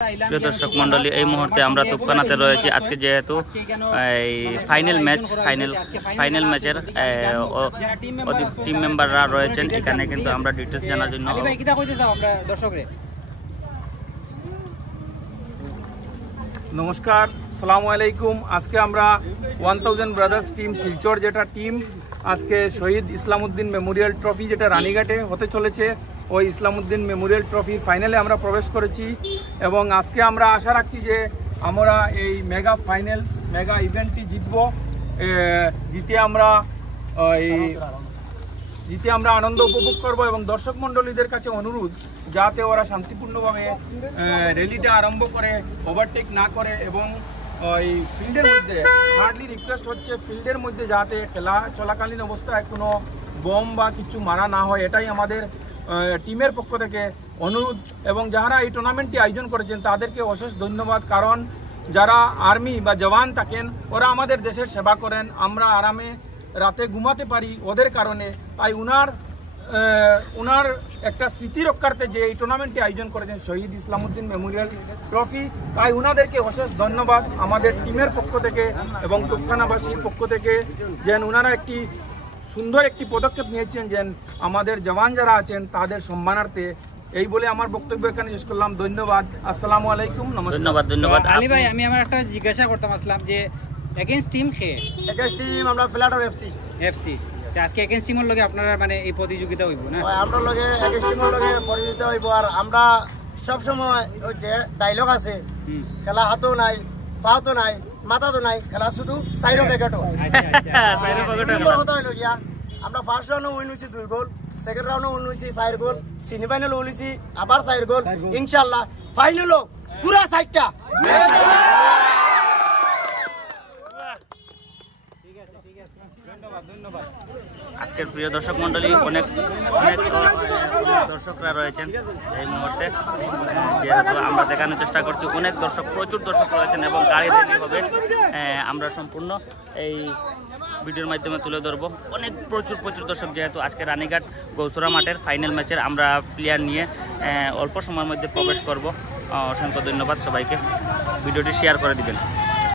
প্রিয় দর্শক মন্ডলী, এই মুহূর্তে আমরা তুফখানাতে রয়েছি। আজকে যেহেতু এই ফাইনাল ম্যাচের টিম মেম্বাররা রয়েছেন এখানে, কিন্তু আমরা ডিটেলস জানার জন্য নমস্কার, সালামু আলাইকুম। আজকে আমরা 1000 ব্রাদার্স টিম শিলচর যেটা টিম আজকে শহীদ ইসলামউদ্দিন মেমোরিয়াল ট্রফি যেটা রানীঘাটে হতে চলেছে, ওই ইসলামউদ্দিন মেমোরিয়াল ট্রফির ফাইনালে আমরা প্রবেশ করেছি এবং আজকে আমরা আশা রাখছি যে আমরা এই মেগা ইভেন্টটি জিতে আমরা আনন্দ উপভোগ করব এবং দর্শক মণ্ডলীদের কাছে অনুরোধ যাতে ওরা শান্তিপূর্ণভাবে র্যালিটা আরম্ভ করে, ওভারটেক না করে এবং ওই ফিল্ডের মধ্যে হার্ডলি রিকোয়েস্ট হচ্ছে ফিল্ডের মধ্যে যাতে খেলা চলাকালীন অবস্থায় কোনো বোম বা কিছু মারা না হয়, এটাই আমাদের টিমের পক্ষ থেকে অনুরোধ। এবং যারা এই টুর্নামেন্টটি আয়োজন করেছেন তাদেরকে অশেষ ধন্যবাদ, কারণ যারা আর্মি বা জওয়ান থাকেন ওরা আমাদের দেশের সেবা করেন, আমরা আরামে রাতে ঘুমাতে পারি ওদের কারণে। তাই উনার একটা স্মৃতি রক্ষার্থে যে এই টুর্নামেন্টটি আয়োজন করেছেন শহীদ ইসলামউদ্দিন মেমোরিয়াল ট্রফি, তাই উনাদেরকে অশেষ ধন্যবাদ আমাদের টিমের পক্ষ থেকে এবং তুফখানাবাসীর পক্ষ থেকে, যেন উনারা একটি সুন্দর একটি পদক্ষেপ নিয়েছেন যেন আমাদের জওয়ান যারা আছেন তাদের সম্মানার্থে। এই বলে আমার বক্তব্য এখানে শেষ করলাম। ধন্যবাদ, আসসালামু আলাইকুম, নমস্কার। ধন্যবাদ। আলী ভাই, আমি আমার একটা জিজ্ঞাসা করতাম আসলাম যে এগেইনস্ট টিম আমরা ফ্ল্যাটার এফসি আজকে এগেইনস্ট টিমের লগে আপনারা মানে এই প্রতিযোগিতা হইব না? আমরা লগে এগেইনস্ট টিমের লগে প্রতিযোগিতা হইব। আর আমরা সব সময় ওই যে ডায়লগ আছে, খেলা হাতও নাই, পাও তো নাই, মাথা তো নাই, খেলা শুধু সাইরো প্যাকেটও। কথা হইল গিয়া আমরা ফার্স্ট রাউন্ডে উইন হইছি 2 গোল, সেকেন্ড রাউন্ডে উইন হইছি 4 গোল, সেমিফাইনাল হইছি আবার 4 গোল, ইনশাআল্লাহ ফাইনালও পুরা 4টা। আজকের প্রিয় দর্শক মন্ডলী, অনেক দর্শকরা রয়েছেন এই মুহূর্তে, যেহেতু আমরা দেখানোর চেষ্টা করছি অনেক প্রচুর দর্শক রয়েছেন এবং গাড়ি রেডি হবে, আমরা সম্পূর্ণ এই ভিডিওর মাধ্যমে তুলে ধরবো। অনেক প্রচুর দর্শক, যেহেতু আজকে রানীঘাট গৌসরা মাঠের ফাইনাল ম্যাচের আমরা প্লেয়ার নিয়ে অল্প সময়ের মধ্যে প্রবেশ করব। অসংখ্য ধন্যবাদ সবাইকে, ভিডিওটি শেয়ার করে দিবেন।